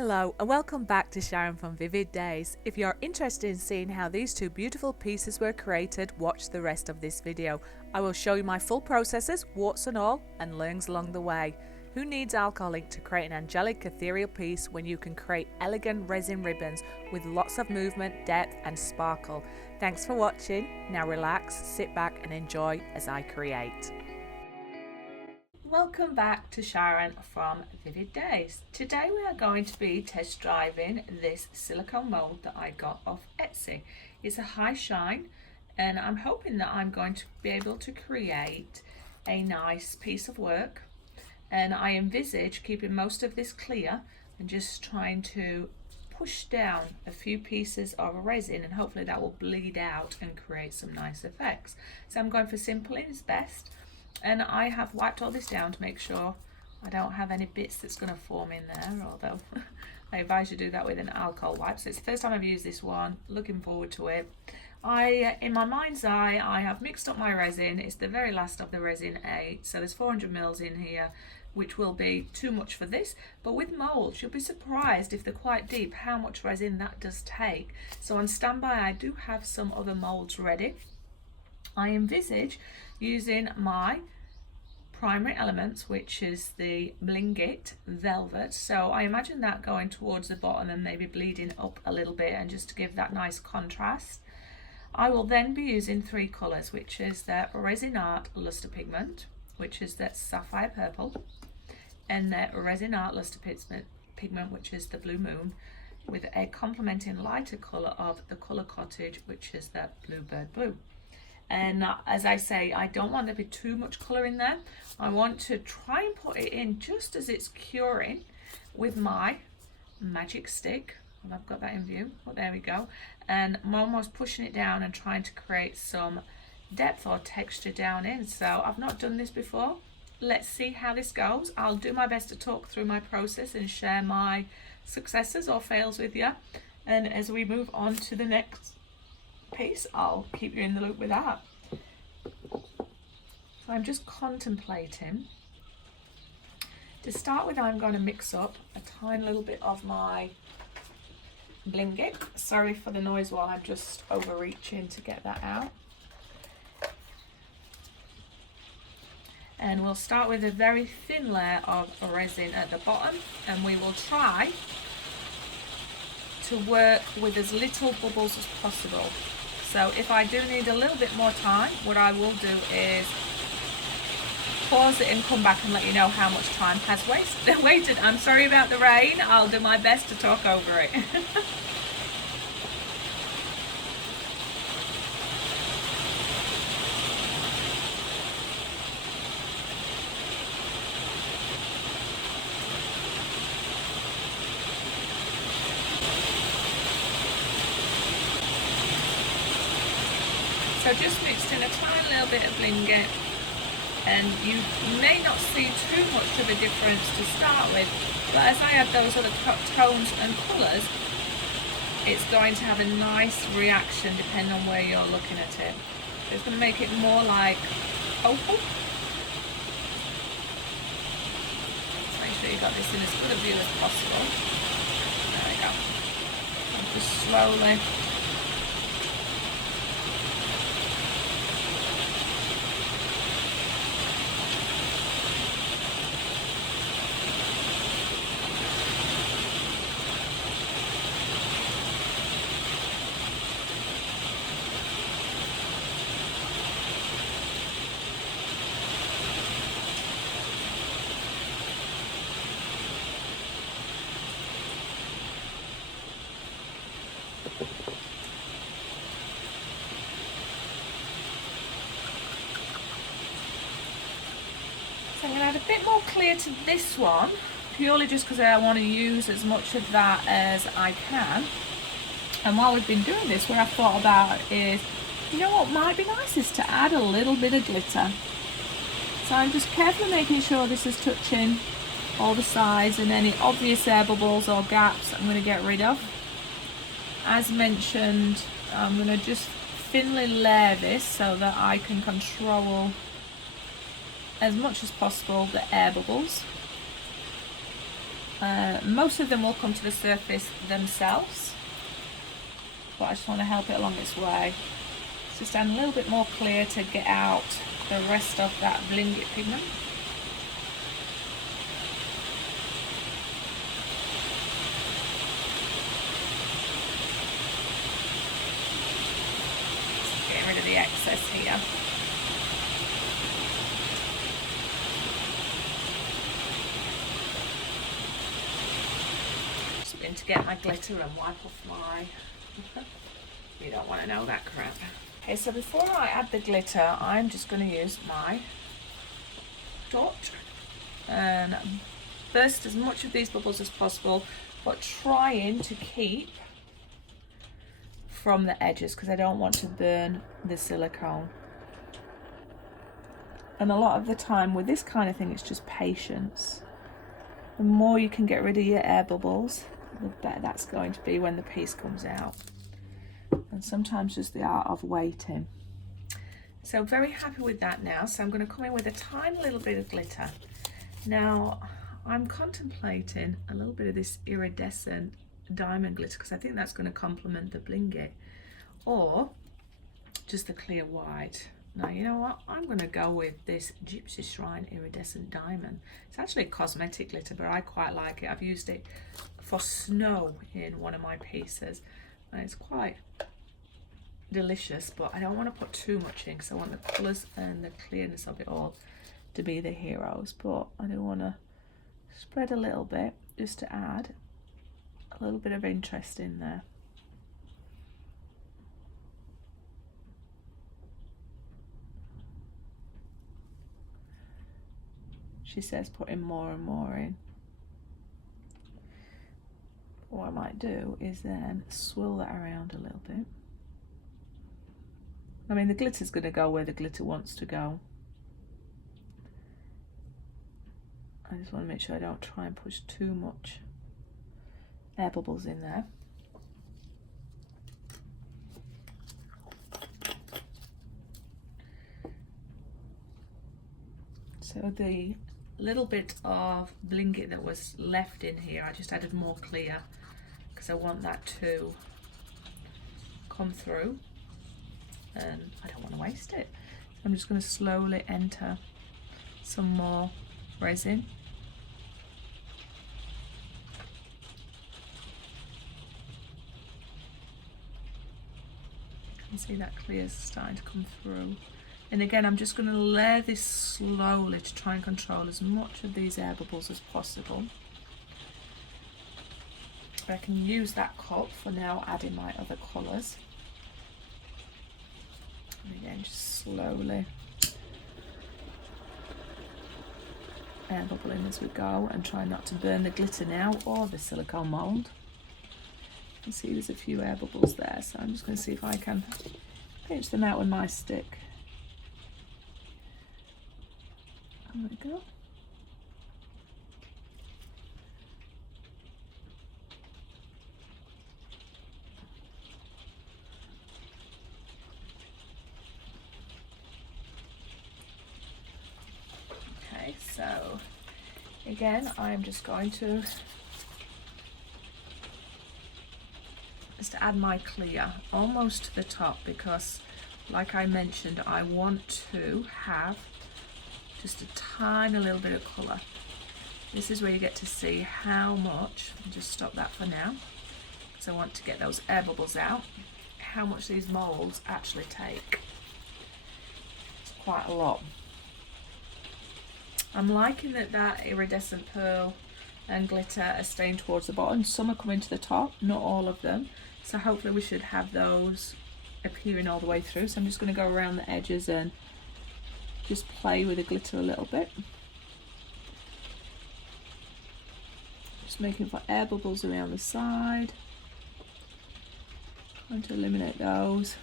Hello and welcome back to Sharon from Vivid Days. If you're interested in seeing how these two beautiful pieces were created, watch the rest of this video. I will show you my full processes, warts and all, and learnings along the way. Who needs alcohol ink to create an angelic ethereal piece when you can create elegant resin ribbons with lots of movement, depth and sparkle? Thanks for watching. Now relax, sit back and enjoy as I create. Welcome back to Sharon from Vivid Days. Today we are going to be test driving this silicone mold that I got off Etsy. It's a high shine and I'm hoping that I'm going to be able to create a nice piece of work, and I envisage keeping most of this clear and just trying to push down a few pieces of resin, and hopefully that will bleed out and create some nice effects. So I'm going for simple is best. And I have wiped all this down to make sure I don't have any bits that's going to form in there, although I advise you to do that with an alcohol wipe. So it's the first time I've used this one, looking forward to it. In my mind's eye, I have mixed up my resin. It's the very last of the Resin 8, so there's 400 mils in here, which will be too much for this. But with molds, you'll be surprised if they're quite deep how much resin that does take. So on standby, I do have some other molds ready. I envisage using my primary elements, which is the Blingit Velvet. So I imagine that going towards the bottom and maybe bleeding up a little bit, and just to give that nice contrast. I will then be using three colours, which is the Resin Art Luster Pigment, which is the Sapphire Purple, and the Resin Art Luster Pigment, which is the Blue Moon, with a complementing lighter colour of the colour Cottage, which is the Bluebird Blue. And as I say, I don't want there to be too much colour in there. I want to try and put it in just as it's curing with my magic stick. And I've got that in view. Oh, there we go. And I'm almost pushing it down and trying to create some depth or texture down in. So I've not done this before. Let's see how this goes. I'll do my best to talk through my process and share my successes or fails with you. And as we move on to the next piece, I'll keep you in the loop with that. So I'm just contemplating. To start with, I'm going to mix up a tiny little bit of my Blingit. Sorry for the noise while I'm just overreaching to get that out. And we'll start with a very thin layer of resin at the bottom, and we will try to work with as little bubbles as possible. So if I do need a little bit more time, what I will do is pause it and come back and let you know how much time has waited. I'm sorry about the rain. I'll do my best to talk over it. So just mixed in a tiny little bit of Blingit, and you may not see too much of a difference to start with, but as I add those other tones and colours, it's going to have a nice reaction depending on where you're looking at it. So it's going to make it more like opal. So make sure you've got this in as good a view as possible. There we go. And just slowly So I'm going to add a bit more clear to this one, purely just because I want to use as much of that as I can. And while we've been doing this, what I've thought about is, you know what might be nice is to add a little bit of glitter. So I'm just carefully making sure this is touching all the sides, and any obvious air bubbles or gaps I'm going to get rid of. As mentioned, I'm going to just thinly layer this so that I can control as much as possible the air bubbles. Most of them will come to the surface themselves, but I just want to help it along its way. Just add a little bit more clear to get out the rest of that blingy pigment. Just getting rid of the excess here. To get my glitter and wipe off my you don't want to know that crap. Okay, so before I add the glitter, I'm just going to use my torch and burst as much of these bubbles as possible, but trying to keep from the edges because I don't want to burn the silicone. And a lot of the time with this kind of thing, it's just patience. The more you can get rid of your air bubbles, the better that's going to be when the piece comes out. And sometimes just the art of waiting. So very happy with that now. So I'm going to come in with a tiny little bit of glitter. Now I'm contemplating a little bit of this iridescent diamond glitter because I think that's going to complement the blingy, or just the clear white. Now you know what, I'm going to go with this Gypsy Shrine iridescent diamond. It's actually a cosmetic glitter, but I quite like it. I've used it for snow in one of my pieces and it's quite delicious, but I don't want to put too much in because I want the colours and the clearness of it all to be the heroes, but I do want to spread a little bit just to add a little bit of interest in there. She says putting more and more in. What I might do is then swirl that around a little bit. I mean, the glitter's going to go where the glitter wants to go. I just want to make sure I don't try and push too much air bubbles in there. So the little bit of blingy that was left in here, I just added more clear because I want that to come through and I don't want to waste it. I'm just going to slowly enter some more resin. You can see that clear is starting to come through. And again, I'm just going to layer this slowly to try and control as much of these air bubbles as possible. I can use that cup for now adding my other colours. And again, just slowly air bubbling as we go and try not to burn the glitter now or the silicone mould. You can see there's a few air bubbles there, so I'm just going to see if I can pinch them out with my stick. There we go. Okay, so again, I'm just going to add my clear almost to the top because, like I mentioned, I want to have just a tiny little bit of colour. This is where you get to see how much, I'll just stop that for now, because I want to get those air bubbles out, how much these moulds actually take. It's quite a lot. I'm liking that iridescent pearl and glitter are staying towards the bottom. Some are coming to the top, not all of them. So hopefully we should have those appearing all the way through. So I'm just going to go around the edges and just play with the glitter a little bit. Just making for air bubbles around the side. Trying to eliminate those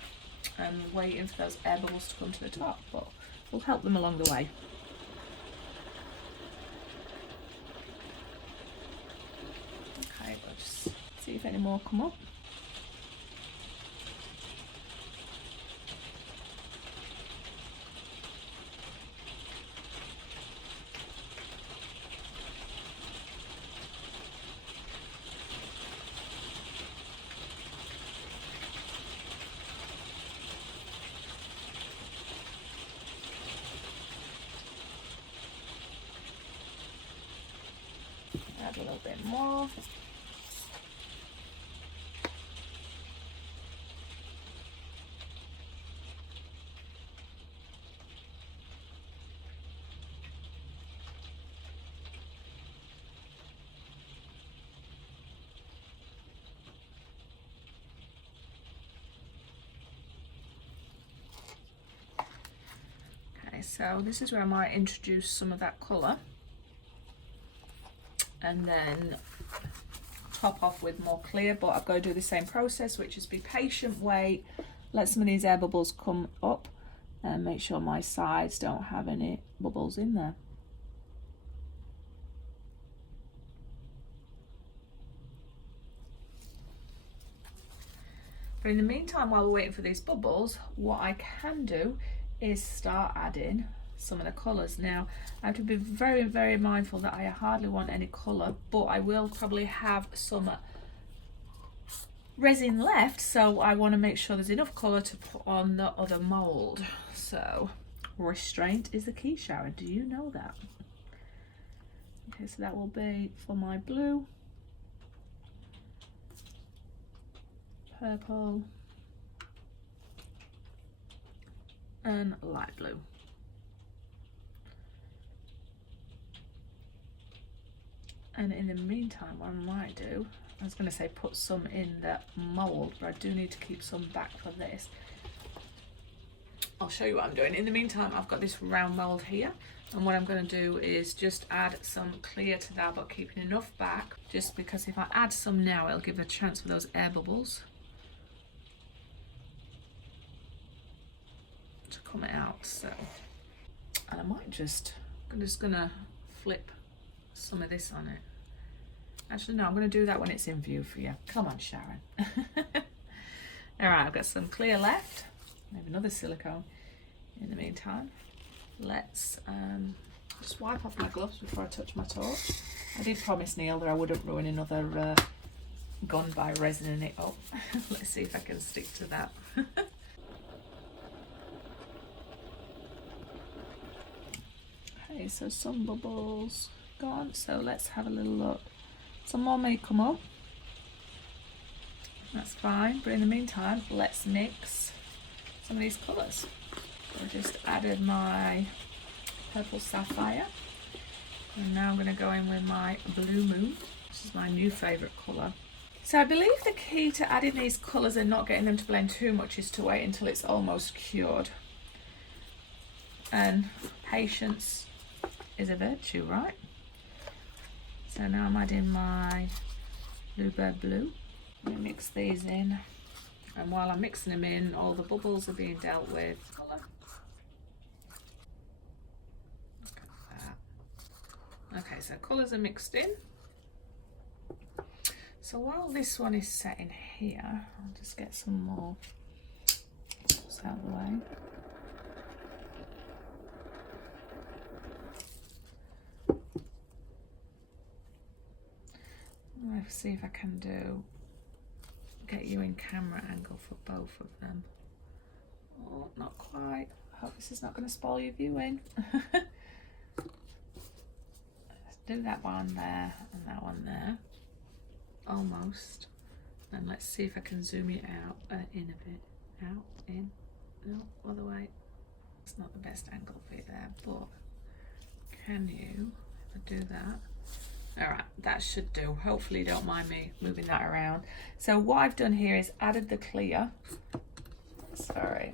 and waiting for those air bubbles to come to the top, but we'll help them along the way. Okay, we'll just see if any more come up. a little bit more. So this is where I might introduce some of that colour and then top off with more clear, but I've got to do the same process, which is be patient, wait, let some of these air bubbles come up and make sure my sides don't have any bubbles in there. But in the meantime, while we're waiting for these bubbles, what I can do is start adding some of the colours. Now I have to be very, very mindful that I hardly want any colour, but I will probably have some resin left, so I want to make sure there's enough colour to put on the other mould. So restraint is the key, Sharon. Do you know that? Okay, so that will be for my blue, purple and light blue. And in the meantime, what I might do, I was going to say put some in the mould, but I do need to keep some back for this. I'll show you what I'm doing. In the meantime, I've got this round mould here, and what I'm going to do is just add some clear to that, but keeping enough back, just because if I add some now, it'll give a chance for those air bubbles to come out. So, and I might just, I'm just gonna flip some of this on it. Actually no, I'm gonna do that when it's in view for you. Come on, Sharon. All right, I've got some clear left. I have another silicone. In the meantime, let's just wipe off my gloves before I touch my torch. I did promise Neil that I wouldn't ruin another gun by resining it up. Let's see if I can stick to that. Okay, so some bubbles gone, so let's have a little look. Some more may come up, that's fine, but in the meantime let's mix some of these colours. So I just added my purple sapphire, and now I'm going to go in with my blue moon. This is my new favourite colour. So I believe the key to adding these colours and not getting them to blend too much is to wait until it's almost cured. And patience is a virtue, right? So now I'm adding my bluebird blue. I'm going to mix these in, and while I'm mixing them in, all the bubbles are being dealt with. Look at that. Okay, so colours are mixed in. So while this one is setting here, I'll just get some more just out of the way. Let's see if I can get you in camera angle for both of them. Oh, not quite. I hope this is not going to spoil your viewing. Let's do that one there and that one there. Almost. And let's see if I can zoom it out, in a bit. Out, in, no, other way. It's not the best angle for you there, but can you, if I do that? All right, that should do. Hopefully you don't mind me moving that around. So what I've done here is added the clear. Sorry,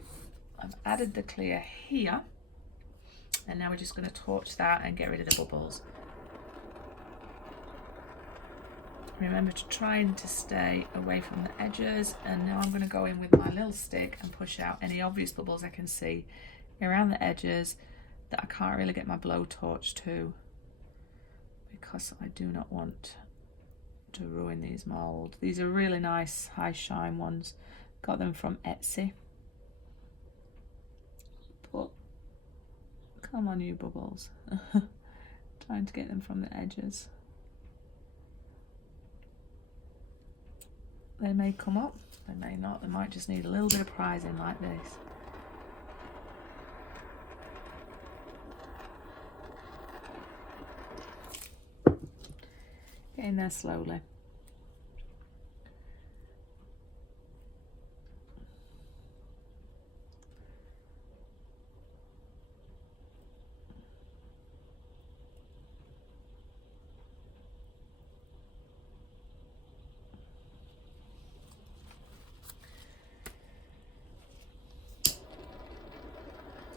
I've added the clear here. And now we're just going to torch that and get rid of the bubbles. Remember to try and to stay away from the edges. And now I'm going to go in with my little stick and push out any obvious bubbles I can see around the edges that I can't really get my blowtorch to, because I do not want to ruin these moulds. These are really nice high shine ones. Got them from Artze. But come on, you bubbles. Trying to get them from the edges. They may come up, they may not. They might just need a little bit of prizing like this. in there slowly.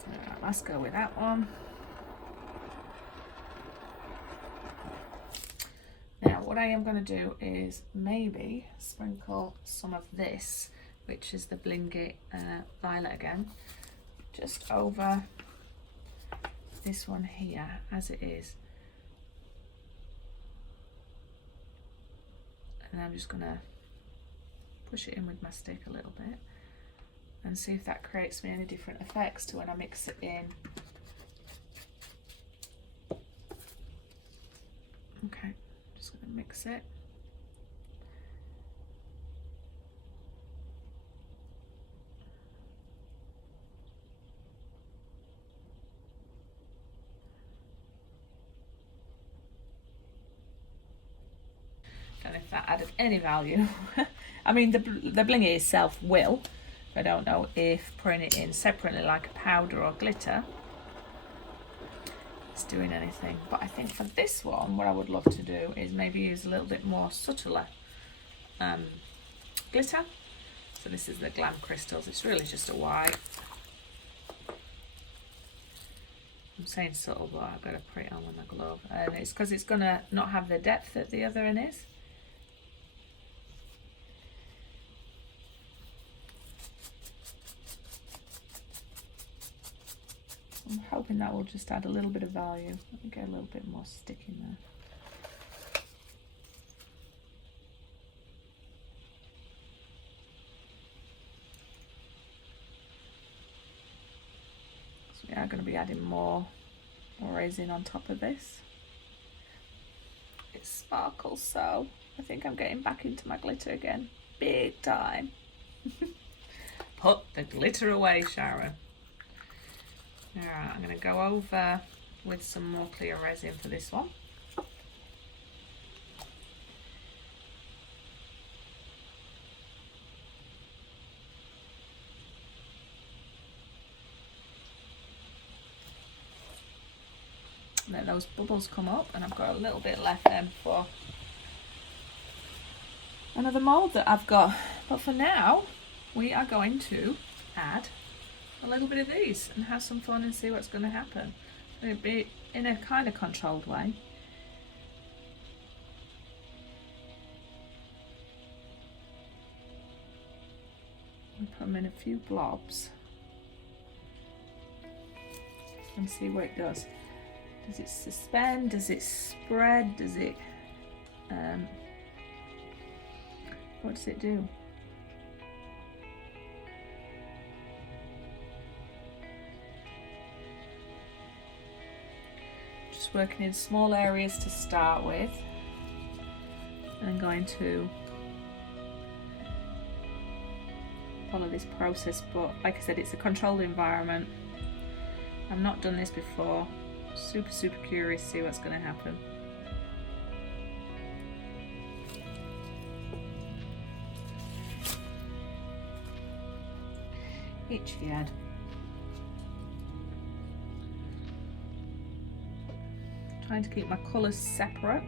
Alright, let's go with that one. Now what I am going to do is maybe sprinkle some of this, which is the Blingy Violet again, just over this one here as it is. And I'm just going to push it in with my stick a little bit and see if that creates me any different effects to when I mix it in. Okay. Just going to mix it. Don't know if that added any value. I mean, the blingy itself will. I don't know if putting it in separately like a powder or glitter doing anything, but I think for this one what I would love to do is maybe use a little bit more subtler glitter. So this is the Glam Crystals. It's really just a white. I'm saying subtle, but I've got to put it on with my glove, and it's because it's gonna not have the depth that the other one is. I'm hoping that will just add a little bit of value. Let me get a little bit more stick in there. So we are going to be adding more resin on top of this. It sparkles, so I think I'm getting back into my glitter again. Big time. Put the glitter away, Sharon. Alright, I'm going to go over with some more clear resin for this one. Let those bubbles come up, and I've got a little bit left then for another mould that I've got. But for now, we are going to add a little bit of these and have some fun and see what's going to happen. It'll be in a kind of controlled way. I'll put them in a few blobs and see what it does. Does it suspend? Does it spread? Does it what does it do? Just working in small areas to start with, and I'm going to follow this process, but like I said, it's a controlled environment. I've not done this before. Super curious to see what's going to happen. Itchy head. Trying to keep my colours separate.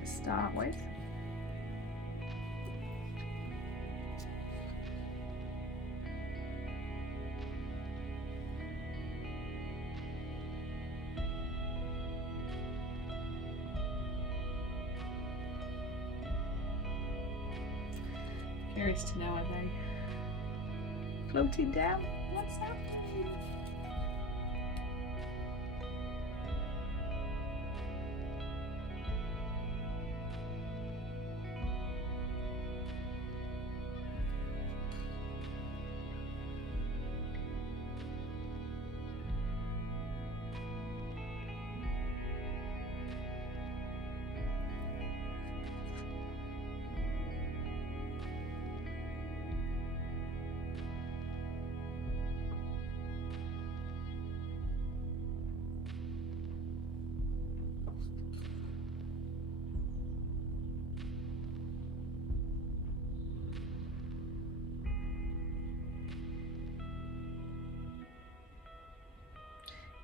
To start with. Curious to know, are they floating down? What's happening?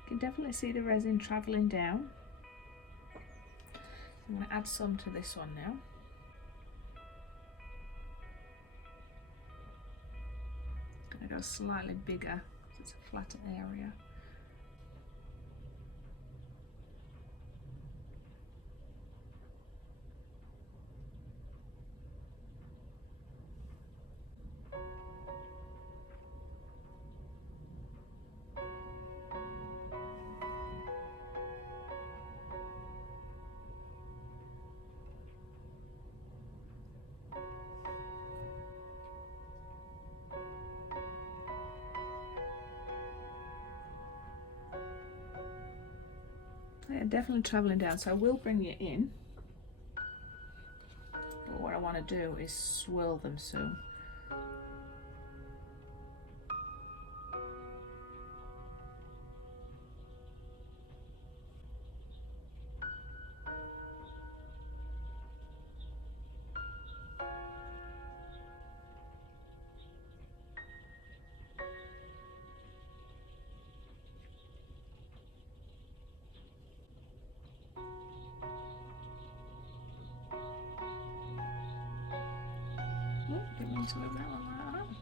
You can definitely see the resin travelling down. I'm going to add some to this one now. I'm going to go slightly bigger because it's a flatter area. Yeah, definitely travelling down, so I will bring you in, but what I want to do is swirl them soon. Didn't mean to move that one like that.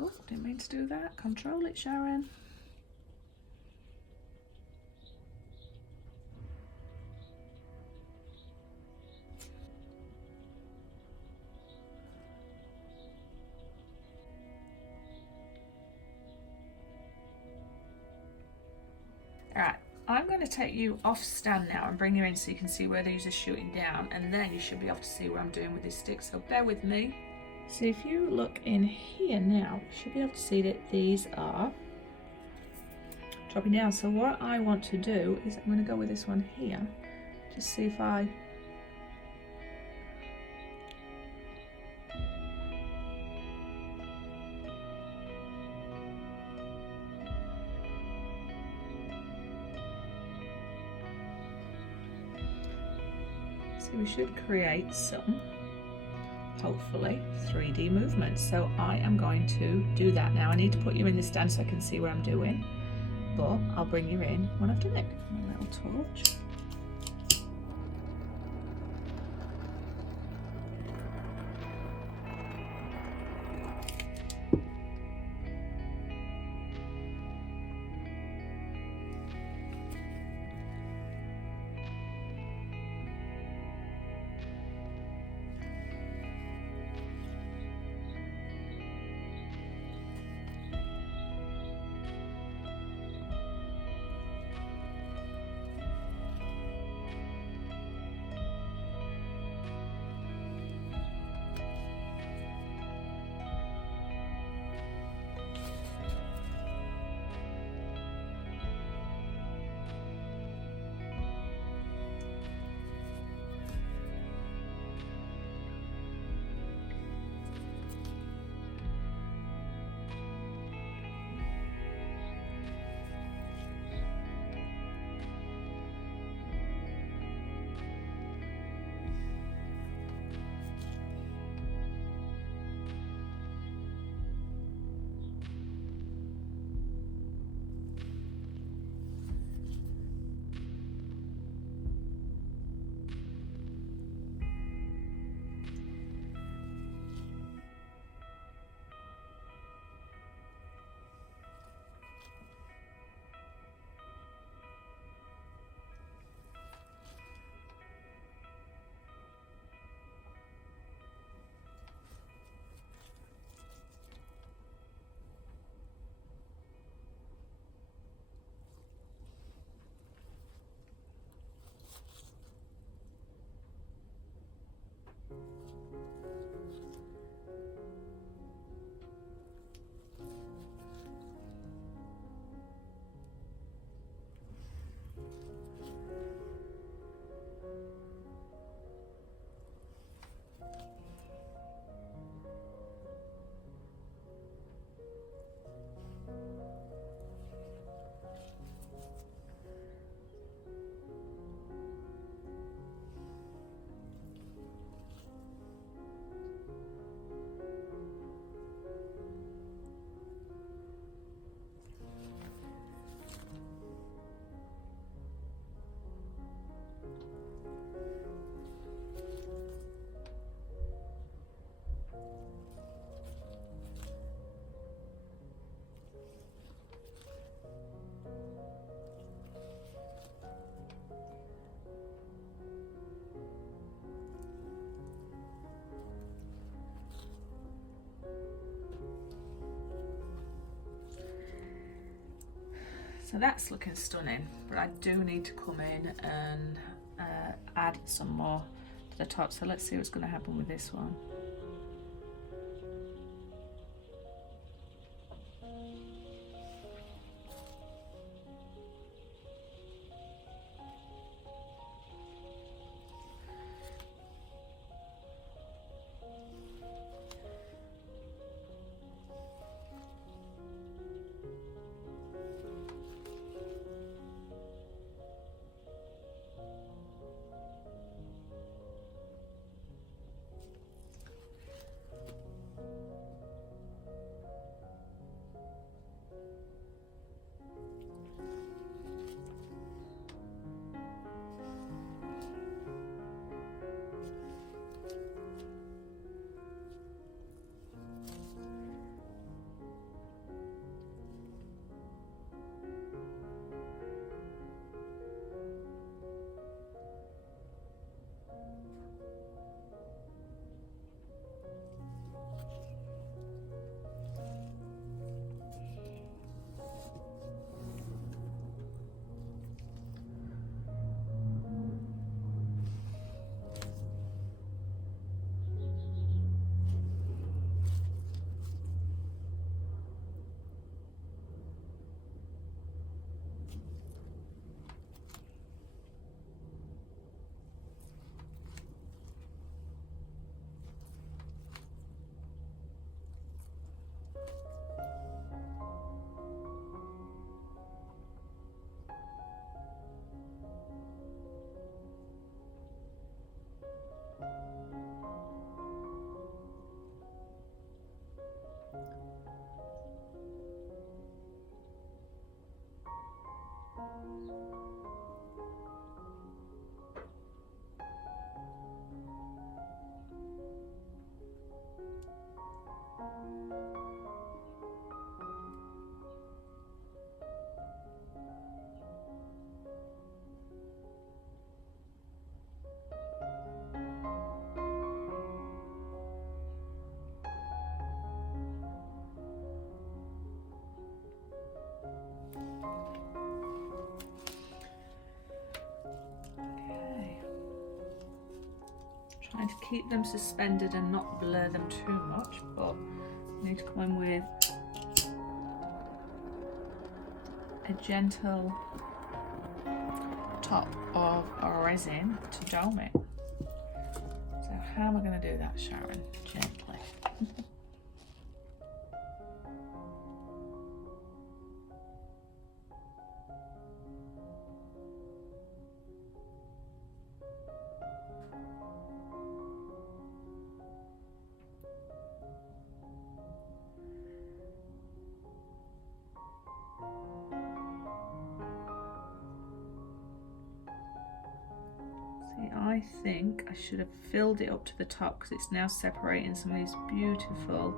Oh, didn't mean to do that. Control it, Sharon. Alright, I'm going to take you off stand now and bring you in so you can see where these are shooting down, and then you should be able to see what I'm doing with this stick, so bear with me. So if you look in here now, you should be able to see that these are dropping down. So what I want to do is I'm going to go with this one here, just see if I so we should create some, hopefully, 3D movements. So I am going to do that now. I need to put you in the stand so I can see what I'm doing, but I'll bring you in when I've done it. My little torch. So that's looking stunning, but I do need to come in and add some more to the top. So let's see what's going to happen with this one. Trying to keep them suspended and not blur them too much, but I need to come in with a gentle top of resin to dome it. So how am I going to do that, Sharon? Gently. I think I should have filled it up to the top because it's now separating some of these beautiful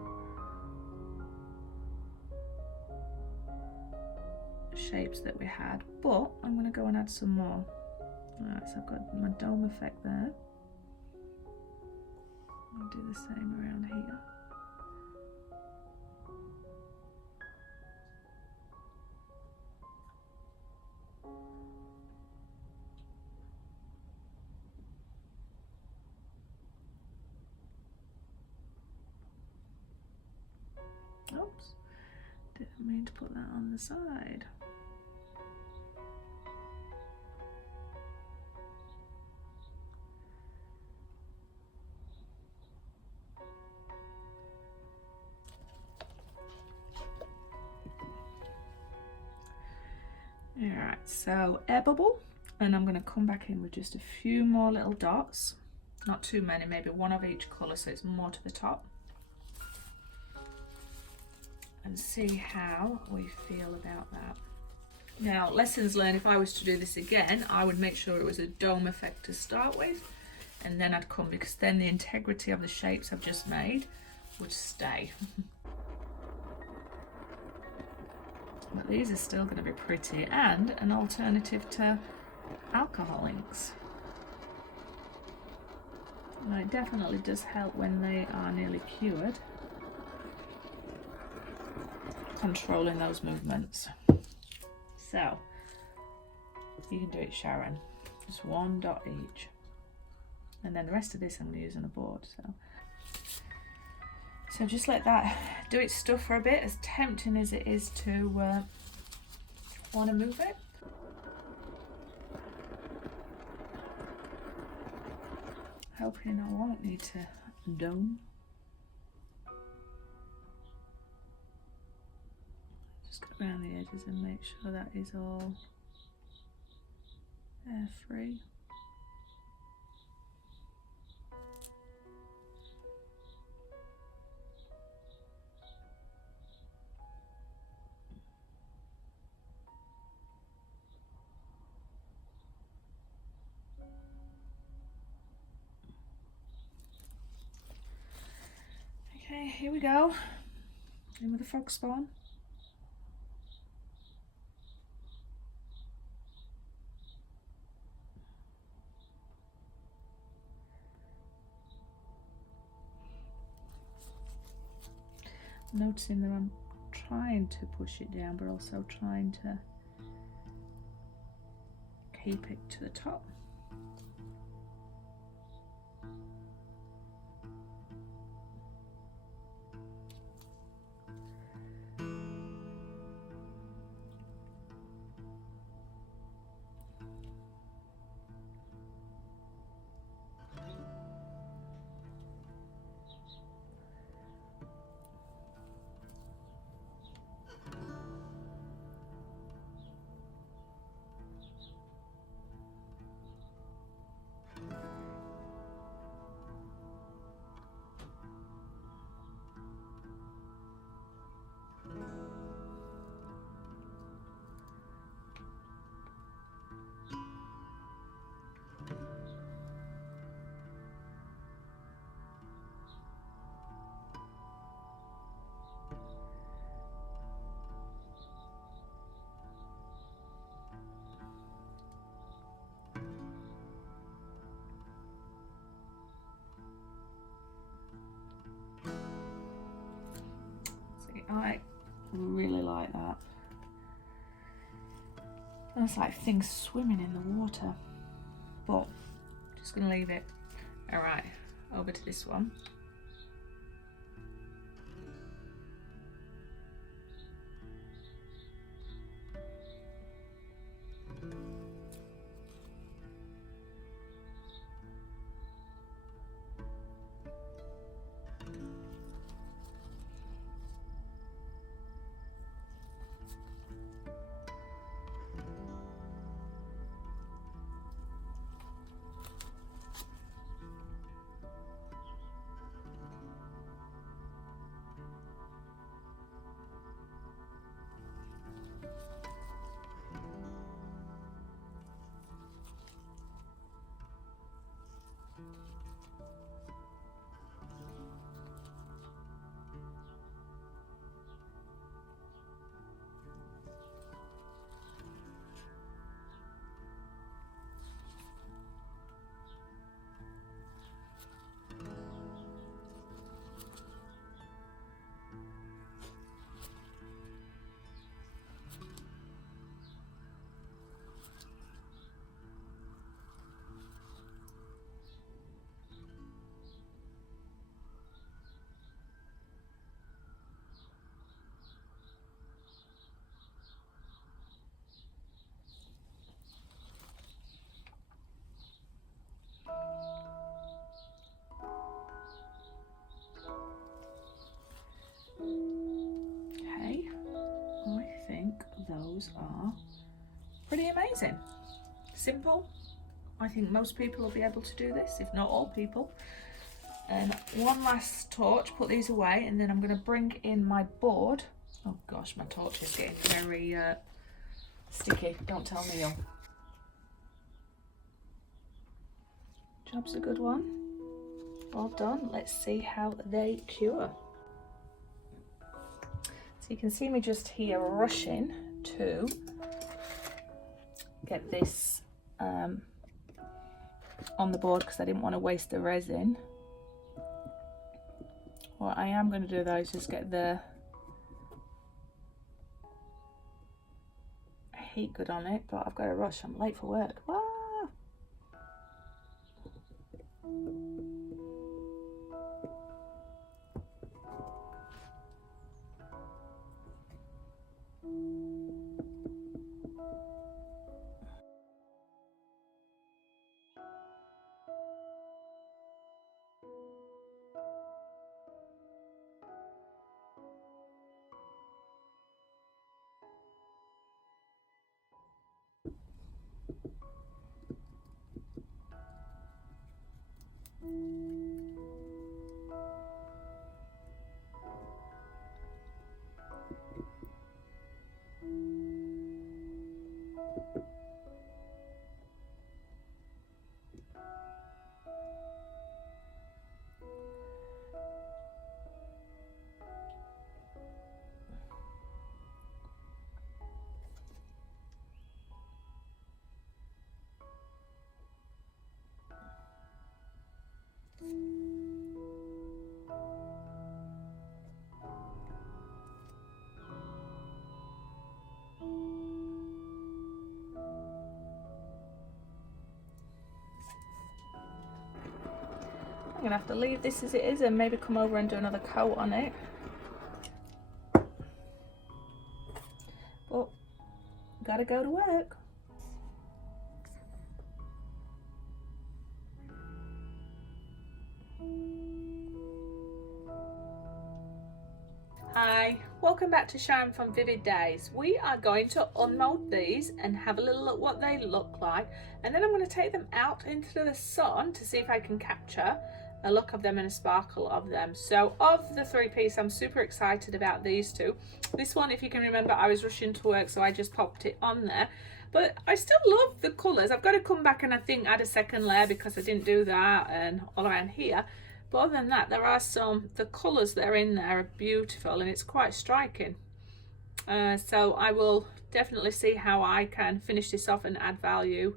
shapes that we had, but I'm going to go and add some more. Alright, so I've got my dome effect there. I'll do the same around here. Oops, didn't mean to put that on the side. Alright, so air bubble, and I'm going to come back in with just a few more little dots, not too many, maybe one of each colour so it's more to the top. And see how we feel about that. Now, lessons learned, if I was to do this again, I would make sure it was a dome effect to start with, and then I'd come, because then the integrity of the shapes I've just made would stay. But these are still going to be pretty, and an alternative to alcohol inks. And it definitely does help when they are nearly cured, controlling those movements. So you can do it, Sharon. Just 1 dot each. And then the rest of this I'm going to use on a board. So just let that do its stuff for a bit, as tempting as it is to want to move it. Hoping I won't need to dome. Just go around the edges and make sure that is all air free. Okay, here we go. In with the frog spawn. Noticing that I'm trying to push it down, but also trying to keep it to the top. I really like that. It's like things swimming in the water, but just gonna leave it. All right, over to this one. Those are pretty amazing. Simple. I think most people will be able to do this, if not all people. One last torch, put these away, and then I'm going to bring in my board. Oh gosh, my torch is getting very sticky. Don't tell Neil. Job's a good one. Well done. Let's see how they cure. So you can see me just here rushing to get this on the board because I didn't want to waste the resin. What I am going to do though is just get the heat good on it, but I've got to rush. I'm late for work. Wow. I'm gonna have to leave this as it is and maybe come over and do another coat on it. But gotta go to work. Hi, welcome back to Sharon from Vivid Days. We are going to unmold these and have a little look what they look like, and then I'm going to take them out into the sun to see if I can capture a look of them and a sparkle of them. So of the three piece, I'm super excited about these two. This one, if you can remember, I was rushing to work, so I just popped it on there, but I still love the colours. I've got to come back and I think add a second layer because I didn't do that, and all around here. But other than that, there are the colours that are in there are beautiful and it's quite striking. So I will definitely see how I can finish this off and add value,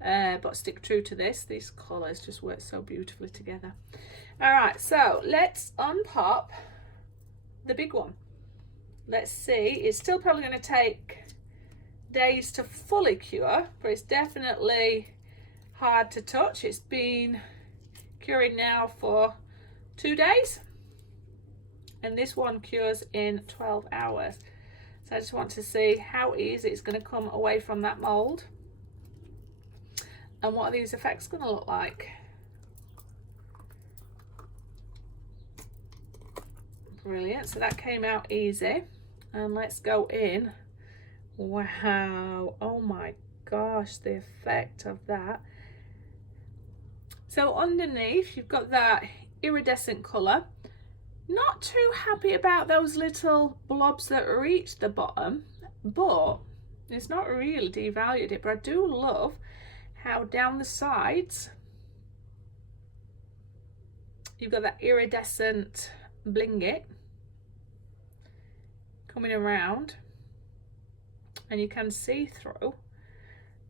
but stick true to this. These colours just work so beautifully together. All right, so let's unpop the big one. Let's see, it's still probably going to take days to fully cure, but it's definitely hard to touch. It's been curing now for 2 days, and this one cures in 12 hours. So I just want to see how easy it's going to come away from that mold and what are these effects going to look like. Brilliant, so that came out easy, and let's go in. Wow, oh my gosh, the effect of that. So underneath you've got that iridescent colour. Not too happy about those little blobs that reach the bottom, but it's not really devalued it. But I do love how down the sides you've got that iridescent blingit coming around, and you can see through.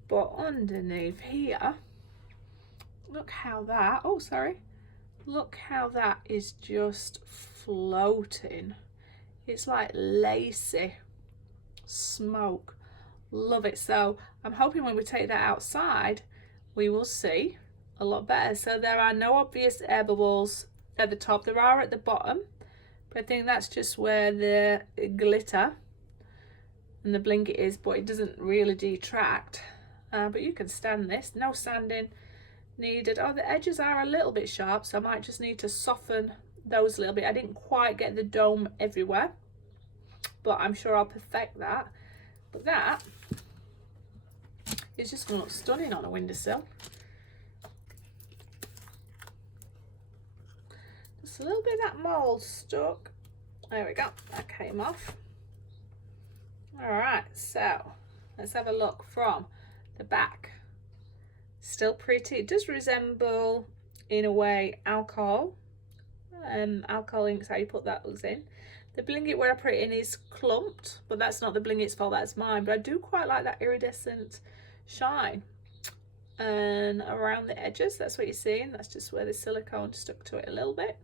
But underneath here, look how that, oh sorry, look how that is just floating. It's like lacy smoke. Love it. So I'm hoping when we take that outside we will see a lot better. So there are no obvious air bubbles at the top. There are at the bottom, but I think that's just where the glitter and the blinket is, but it doesn't really detract. But you can stand this, no sanding needed. Oh, the edges are a little bit sharp, so I might just need to soften those a little bit. I didn't quite get the dome everywhere, but I'm sure I'll perfect that. But that is just going to look stunning on a windowsill. Just a little bit of that mould stuck. There we go, that came off. All right, so let's have a look from the back. Still pretty. It does resemble in a way alcohol. Alcohol ink's how you put those in. The blinget where I put it in is clumped, but that's not the blingit's fault, that's mine. But I do quite like that iridescent shine. And around the edges, that's what you're seeing. That's just where the silicone stuck to it a little bit.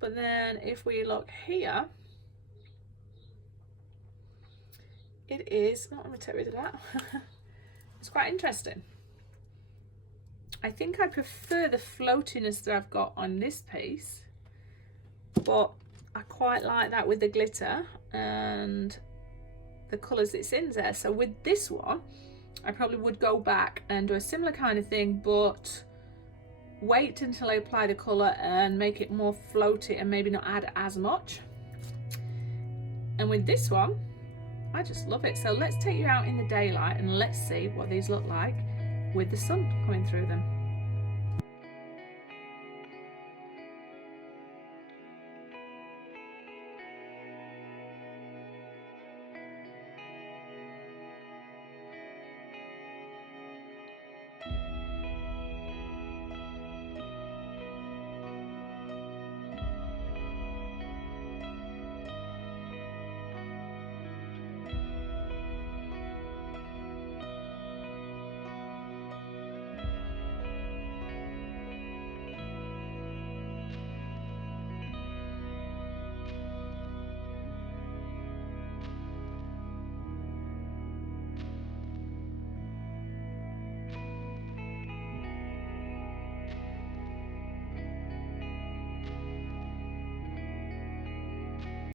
But then if we look here, it is, not let me take rid of that. It's quite interesting. I think I prefer the floatiness that I've got on this piece, but I quite like that with the glitter and the colours it's in there. So with this one, I probably would go back and do a similar kind of thing, but wait until I apply the colour and make it more floaty and maybe not add as much. And with this one, I just love it. So let's take you out in the daylight and let's see what these look like with the sun coming through them.